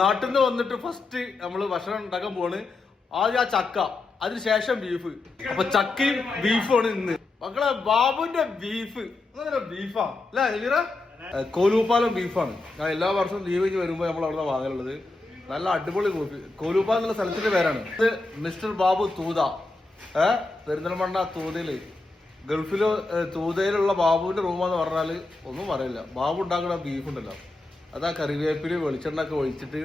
നാട്ടിൽ നിന്ന് വന്നിട്ട് ഫസ്റ്റ് നമ്മള് ഭക്ഷണം ഉണ്ടാക്കാൻ പോണ്. ആദ്യം ആ ചക്ക, അതിനുശേഷം ബീഫ്. അപ്പൊ ചക്കയും ബീഫാണ് ഇന്ന്. മക്കളെ ബാബുവിന്റെ ബീഫ് ബീഫാ അല്ലെ എലീറ? കോലൂപ്പാലം ബീഫാണ്. ഞാൻ എല്ലാ വർഷവും ലീവ് കഴിഞ്ഞ് വരുമ്പോ നമ്മൾ അവിടെ വാങ്ങലുള്ളത്. നല്ല അടിപൊളി കോഫി. കോലൂപ്പാലം എന്നുള്ള സ്ഥലത്തിന്റെ പേരാണ്. ഇത് മിസ്റ്റർ ബാബു തൂത. പെരിന്തൽമണ്ണ തൂതയില്, ഗൾഫില് തൂതയിലുള്ള ബാബുവിന്റെ റൂമാന്ന് പറഞ്ഞാല് ഒന്നും പറയില്ല. ബാബു ഉണ്ടാക്കുന്ന ബീഫ് ഉണ്ടല്ലോ, അതാ കറിവേപ്പില് വെളിച്ചെണ്ണ ഒക്കെ ഒഴിച്ചിട്ട്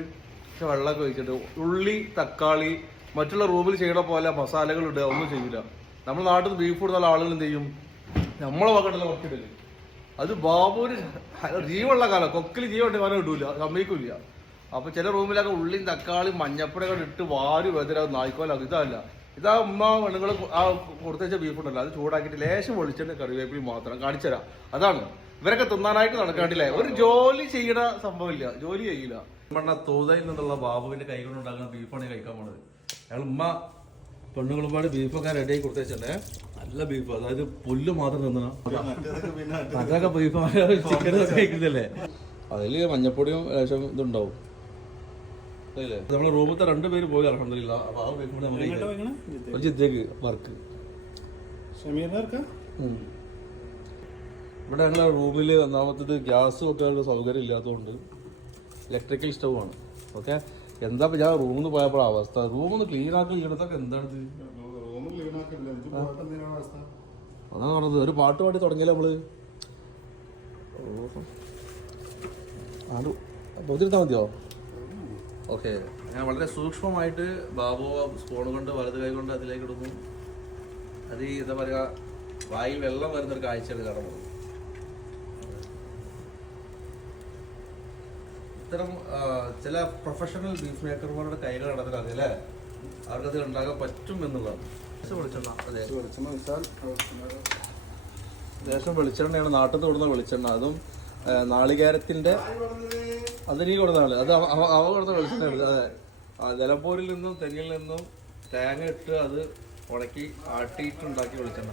വെള്ളമൊക്കെ ഒഴിച്ചിട്ട് ഉള്ളി തക്കാളി മറ്റുള്ള റൂമിൽ ചെയ്യണ പോലെ മസാലകൾ ഇടുക ഒന്നും ചെയ്യില്ല. നമ്മുടെ നാട്ടിൽ നിന്ന് ബീഫ് ഇടുന്ന ആളുകൾ എന്ത് ചെയ്യും? നമ്മളെ വകട്ടുള്ള കുറച്ചിടല്. അത് ബാബുവിന് ജീവുള്ള കാലം, കൊക്കിൽ ജീവുണ്ട് കാലം ഇടൂല, സമ്മതിക്കില്ല. അപ്പൊ ചില റൂമിലൊക്കെ ഉള്ളിയും തക്കാളിയും മഞ്ഞപ്പൊടിയൊക്കെ ഇട്ട് വാരി വെതിരാ നായ്ക്കോലാക്കും. ഇതല്ല, ഇതാ ഉമ്മ പെണ്ണുങ്ങൾ ആ കൊടുത്തുവെച്ച ബീഫ് ഉണ്ടല്ലോ, അത് ചൂടാക്കിയിട്ട് ലേശം ഒളിച്ചിട്ട് കറിവേപ്പിലി മാത്രം കാണിച്ചുതരാം. അതാണ് ഇവരൊക്കെ തിന്നാനായിട്ട് നടക്കാണ്ടില്ലേ. ഒരു ജോലി ചെയ്യണ സംഭവമില്ല, ജോലി ചെയ്യില്ല. മണ്ണ തോതയിൽ നിന്നുള്ള ബാബുവിന്റെ കൈ കൊണ്ട് ഉണ്ടാക്കുന്ന ബീഫാണ് കഴിക്കാൻ പോണത്. ഞങ്ങൾ ഉമ്മ പെണ്ണുങ്ങളുമാട് ബീഫൊക്കെ റെഡിയായി കൊടുത്തേച്ചേ. നല്ല ബീഫ്, അതായത് പുല്ല് മാത്രം തിന്നണം. അതൊക്കെ ബീഫ് ചിക്കനൊക്കെ കഴിക്കുന്നില്ലേ, അതില് മഞ്ഞപ്പൊടിയും ലേശം ഇതുണ്ടാവും. നമ്മളെ റൂമത്തെ 2 പേര് പോയി അൽഹംദുലില്ല. അപ്പൊ ആ ബീഫ് നമ്മൾ ജിദ്ദക്ക് വർക്ക്. ഇവിടെ ഞങ്ങളെ റൂമില് ഒന്നാമത്തത് ഗ്യാസ് വെക്കാനുള്ള സൗകര്യം ഇല്ലാത്തതുകൊണ്ട് ഇലക്ട്രിക്കൽ സ്റ്റൗ ആണ്. ഓക്കെ, എന്താ ഞാൻ റൂമിൽ നിന്ന് പോയപ്പോൾ അവസ്ഥ, റൂമൊന്ന് ക്ലീൻ ആക്കി ചെയ്യണതൊക്കെ എന്താണ്? അതാണ് പറഞ്ഞത്. ഒരു പാട്ട് പാടി തുടങ്ങിയാലേ നമ്മള് ബോധിരുത്താൽ മതിയോ? ഓക്കെ, ഞാൻ വളരെ സൂക്ഷ്മമായിട്ട് ബാബു സ്പൂൺ കൊണ്ട് വലത് കൈ കൊണ്ട് അതിലേക്ക് ഇടുന്നു. അത് എന്താ പറയുക, വായിൽ വെള്ളം വരുന്നൊരു കാഴ്ചയാണ് കാണുന്നത്. ഇത്തരം ചില പ്രൊഫഷണൽ ബീഫ് മേക്കർമാരുടെ കൈകൾ നടന്നിട്ട് അല്ലേ അവർക്കത് ഉണ്ടാക്കാൻ പറ്റും എന്നുള്ളതാണ്. വെളിച്ചെണ്ണ, അതെ, ദേശം വെളിച്ചെണ്ണയാണ്, നാട്ടിൽ നിന്ന് കൊടുക്കുന്ന വെളിച്ചെണ്ണ. അതും നാളികേരത്തിന്റെ അതിനീ കൊടുത്താണ്, അത് അവ കൊടുത്ത വെളിച്ചെണ്ണ. അതെ, നിലമ്പൂരിൽ നിന്നും തെങ്ങിൽ നിന്നും തേങ്ങ ഇട്ട് അത് ഉണക്കി ആട്ടിയിട്ടുണ്ടാക്കിയ വെളിച്ചെണ്ണ.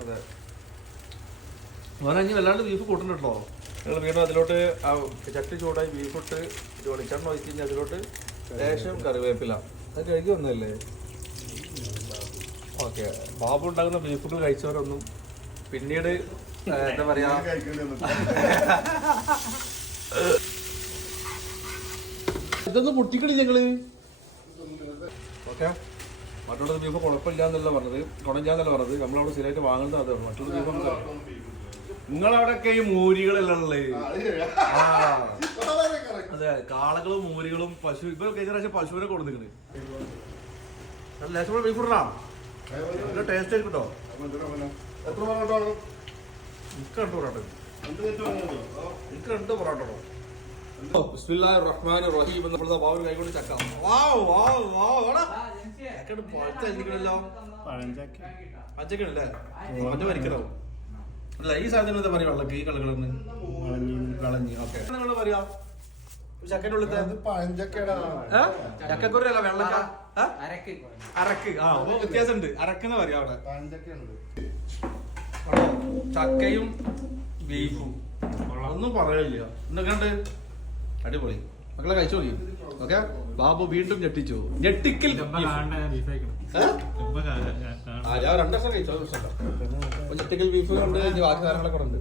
അതെ, അവനെ ഇനി വല്ലാണ്ട് ബീഫ് കൂട്ടുന്നുണ്ടോ? നിങ്ങൾ വീണ്ടും അതിലോട്ട് ആ ചട്ടി ചൂടായി ബീഫ് ഇട്ട് വെളിച്ചെണ്ണ ഒഴിച്ച് കഴിഞ്ഞാൽ അതിലോട്ട് ലേശം കറിവേപ്പില. അത് കഴുകി വന്നല്ലേ? ഓക്കെ, ബാബു ഉണ്ടാക്കുന്ന ബീഫുകൾ കഴിച്ചവരൊന്നും പിന്നീട് എന്താ പറയാ, ഇതൊന്നും പൊട്ടിക്കണി ഞങ്ങള്. ഓക്കെ, മറ്റുള്ള ബീഫ് കുഴപ്പമില്ല എന്നല്ല പറഞ്ഞത്, ഗുണമില്ലാന്നല്ല പറഞ്ഞത്. നമ്മളവിടെ സ്ഥിരമായിട്ട് വാങ്ങുന്നത് അതാണ്. മറ്റുള്ള ബീഫ് നിങ്ങളവിടെയൊക്കെ ഈ മൂരികളല്ല ഉള്ളത്. അതെ, കാളകളും മൂരികളും പശു. ഇപ്പൊ കഴിഞ്ഞ പ്രാവശ്യം പശുവിനെ കൊടുത്തിട്ടുണ്ട്. ലേശം ബീഫ് ഇടാം, നല്ല ടേസ്റ്റ് ആയിട്ടോ. എനിക്ക് 2 പൊറോട്ട, എനിക്ക് 2 പൊറോട്ട. ബിസ്മില്ലാഹിർ റഹ്മാനിർ റഹീം എന്നുള്ള ബാബു കൈകൊണ്ട് ചക്ക. പഴുത്തല്ലോ, പച്ചക്കല്ലേ, മഞ്ഞ മരിക്കലാവും. അല്ല, ഈ സാധനം എന്താ പറയാ, വെള്ളക്ക് ഈ കളകളെന്ന് കളഞ്ഞി. ഓക്കെ, നിങ്ങൾ പറയാ ചക്കൻ്റെ ഉള്ളിൽ ചക്കക്കുരല്ല വെള്ളക്ക, അരക്ക്. ആ, അപ്പൊ വ്യത്യാസമുണ്ട്. അരക്കെന്ന് പറയാ അവിടെ. ചക്കയും ബീഫും ഒന്നും പറയില്ല. എന്തൊക്കെയുണ്ട്? അടിപൊളി. മക്കളെ കഴിച്ചോളി. ഓക്കെ, ബാബു വീണ്ടും ഞെട്ടിച്ചു. ഞെട്ടിക്കൽ ഞാൻ 2 വർഷം കഴിച്ചോ. ഞെട്ടിക്കൽ ബീഫ് കൊണ്ട് ബാക്കി സാധനങ്ങളൊക്കെ ഉണ്ട്.